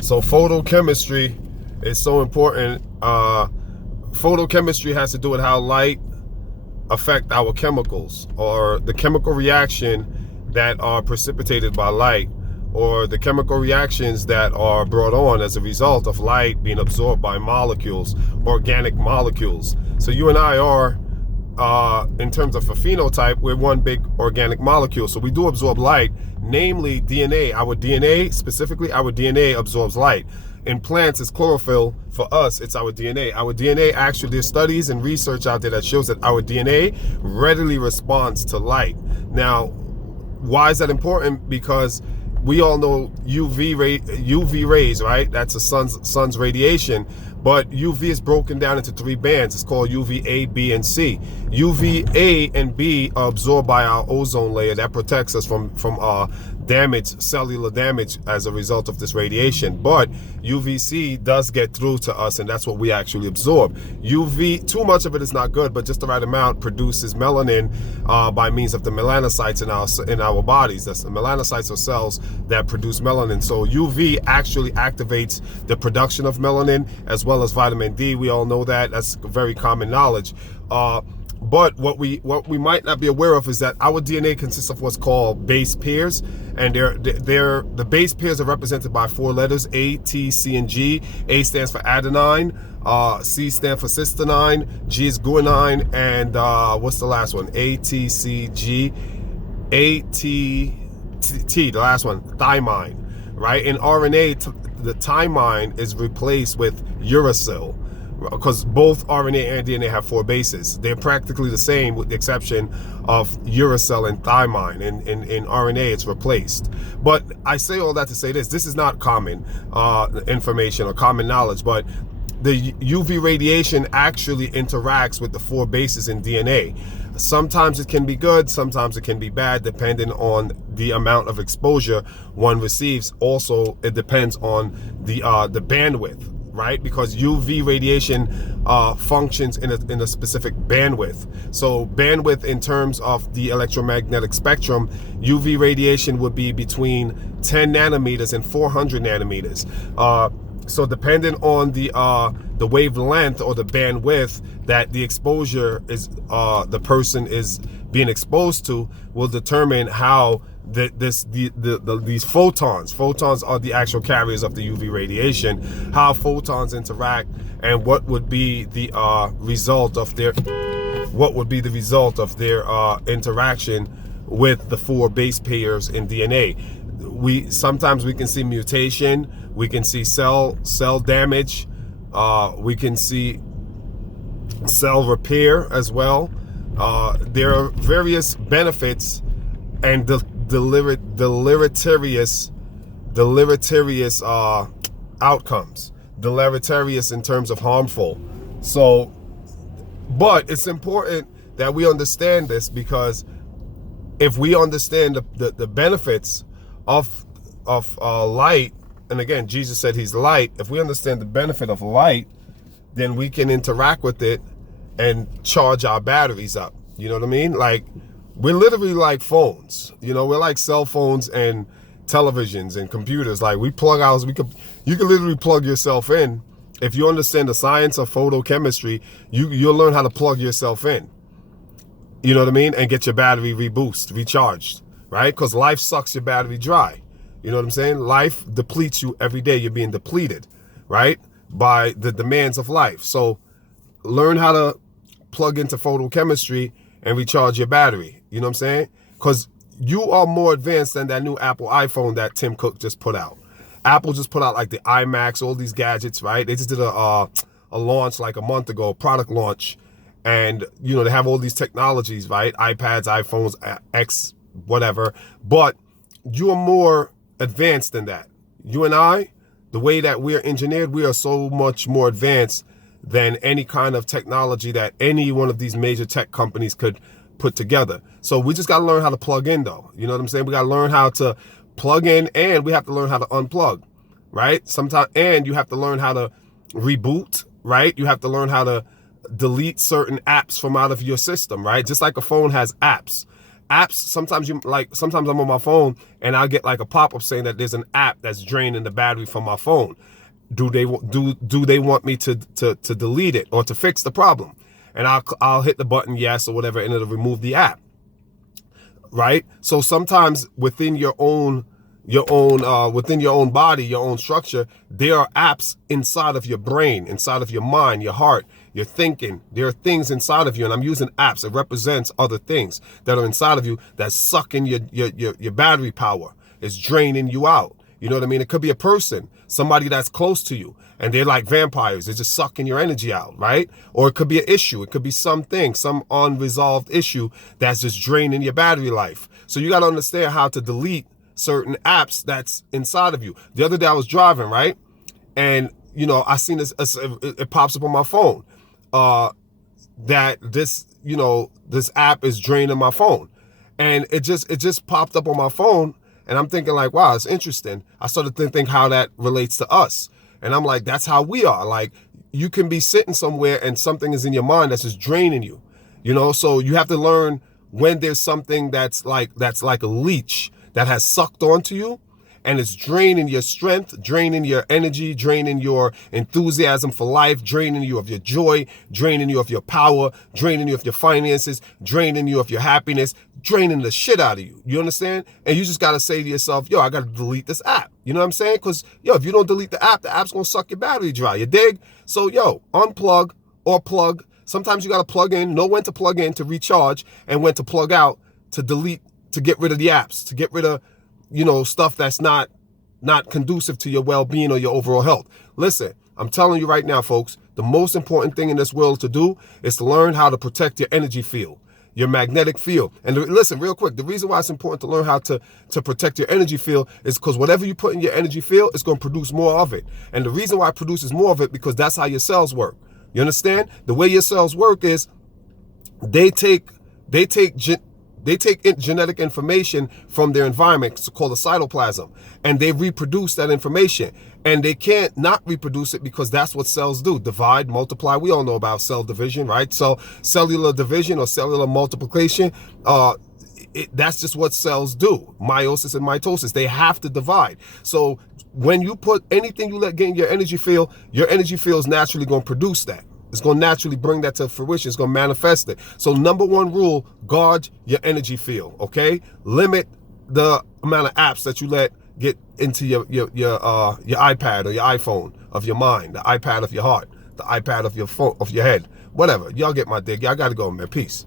So photochemistry is so important. Photochemistry has to do with how light affect our chemicals, or the chemical reaction that are precipitated by light, or the chemical reactions that are brought on as a result of light being absorbed by molecules, organic molecules. So you and I are, in terms of a phenotype, we're one big organic molecule. So we do absorb light, namely DNA. Our DNA, specifically our DNA, absorbs light. In plants, it's chlorophyll. For us, it's our DNA. Our DNA, actually, there's studies and research out there that shows that our DNA readily responds to light. Now, why is that important? Because we all know UV rays, right? That's the sun's radiation. But UV is broken down into three bands. It's called UVA, B, and C. UVA and B are absorbed by our ozone layer that protects us from damage, cellular damage, as a result of this radiation. But UVC does get through to us, and that's what we actually absorb. UV, too much of it is not good, but just the right amount produces melanin by means of the melanocytes in our bodies. That's the melanocytes, or cells that produce melanin. So UV actually activates the production of melanin as well as vitamin D. We all know that. That's very common knowledge. But what we might not be aware of is that our DNA consists of what's called base pairs, and the base pairs are represented by four letters: A, T, C, and G. A stands for adenine, C stands for cysteine, G is guanine, and what's the last one? A, T, C, G, A, T, T, the last one, thymine, right? In RNA, the thymine is replaced with uracil, because both RNA and DNA have four bases. They're practically the same with the exception of uracil and thymine. In RNA, it's replaced. But I say all that to say this is not common information or common knowledge, but the UV radiation actually interacts with the four bases in DNA. Sometimes it can be good, sometimes it can be bad, depending on the amount of exposure one receives. Also, it depends on the bandwidth, right? Because UV radiation functions in a specific bandwidth. So bandwidth in terms of the electromagnetic spectrum, UV radiation would be between 10 nanometers and 400 nanometers. So depending on the wavelength or the bandwidth that the exposure is, the person is being exposed to, will determine how these photons are the actual carriers of the UV radiation, how photons interact, and what would be the result of their interaction with the four base pairs in DNA. Sometimes we can see mutation, we can see cell damage, we can see cell repair as well. There are various benefits and deleterious outcomes, deleterious in terms of harmful. So, but it's important that we understand this, because if we understand the benefits of light, and again, Jesus said he's light. If we understand the benefit of light, then we can interact with it and charge our batteries up. You know what I mean? Like, we're literally like phones. You know, we're like cell phones and televisions and computers. Like, we plug ours. You can literally plug yourself in. If you understand the science of photochemistry, you'll learn how to plug yourself in. You know what I mean? And get your battery recharged, right? Because life sucks your battery dry. You know what I'm saying? Life depletes you every day. You're being depleted, right? By the demands of life. So learn how to plug into photochemistry and recharge your battery. You know what I'm saying? Because you are more advanced than that new Apple iPhone that Tim Cook just put out. Apple just put out like the iMacs, all these gadgets, right? They just did a launch like a month ago, a product launch. And, you know, they have all these technologies, right? iPads, iPhones, X, whatever. But you are more advanced than that. You and I, the way that we are engineered, we are so much more advanced than any kind of technology that any one of these major tech companies could put together. So we just got to learn how to plug in, though. You know what I'm saying? We got to learn how to plug in, and we have to learn how to unplug, right? And you have to learn how to reboot, right? You have to learn how to delete certain apps from out of your system, right? Just like a phone has apps. apps, sometimes sometimes I'm on my phone and I'll get like a pop-up saying that there's an app that's draining the battery from my phone. Do they want me to delete it or to fix the problem? And I'll hit the button yes or whatever, and it'll remove the app. Right? So sometimes within your own body, your own structure, there are apps inside of your brain, inside of your mind, your heart, your thinking. There are things inside of you, and I'm using apps. It represents other things that are inside of you that's sucking your battery power. It's draining you out. You know what I mean? It could be a person, somebody that's close to you, and they're like vampires. They're just sucking your energy out, right? Or it could be an issue. It could be something, some unresolved issue that's just draining your battery life. So you got to understand how to delete certain apps that's inside of you. The other day I was driving, right? And, you know, I seen this, it pops up on my phone, that this, you know, this app is draining my phone. And it just popped up on my phone. And I'm thinking like, wow, it's interesting. I started to think how that relates to us. And I'm like, that's how we are. Like, you can be sitting somewhere and something is in your mind that's just draining you, you know? So you have to learn when there's something that's like a leech that has sucked onto you and it's draining your strength, draining your energy, draining your enthusiasm for life, draining you of your joy, draining you of your power, draining you of your finances, draining you of your happiness, draining the shit out of you. You understand? And you just got to say to yourself, yo, I got to delete this app. You know what I'm saying? Because, yo, if you don't delete the app's going to suck your battery dry. You dig? So, yo, unplug or plug. Sometimes you got to plug in, know when to plug in to recharge and when to plug out to delete, to get rid of the apps, to get rid of, you know, stuff that's not conducive to your well-being or your overall health. Listen, I'm telling you right now, folks, the most important thing in this world to do is to learn how to protect your energy field, your magnetic field. And listen, real quick, the reason why it's important to learn how to protect your energy field is because whatever you put in your energy field, it's going to produce more of it. And the reason why it produces more of it, because that's how your cells work. You understand? The way your cells work is they take genetic information from their environment, it's called the cytoplasm, and they reproduce that information. And they can't not reproduce it because that's what cells do. Divide, multiply. We all know about cell division, right? So cellular division or cellular multiplication, that's just what cells do. Meiosis and mitosis, they have to divide. So when you put anything you let get in your energy field is naturally going to produce that. It's going to naturally bring that to fruition. It's going to manifest it. So number one rule, guard your energy field, okay? Limit the amount of apps that you let get into your iPad or your iPhone of your mind, the iPad of your heart, the iPad of your phone, of your head, whatever. Y'all get my dig. Y'all got to go, man. Peace.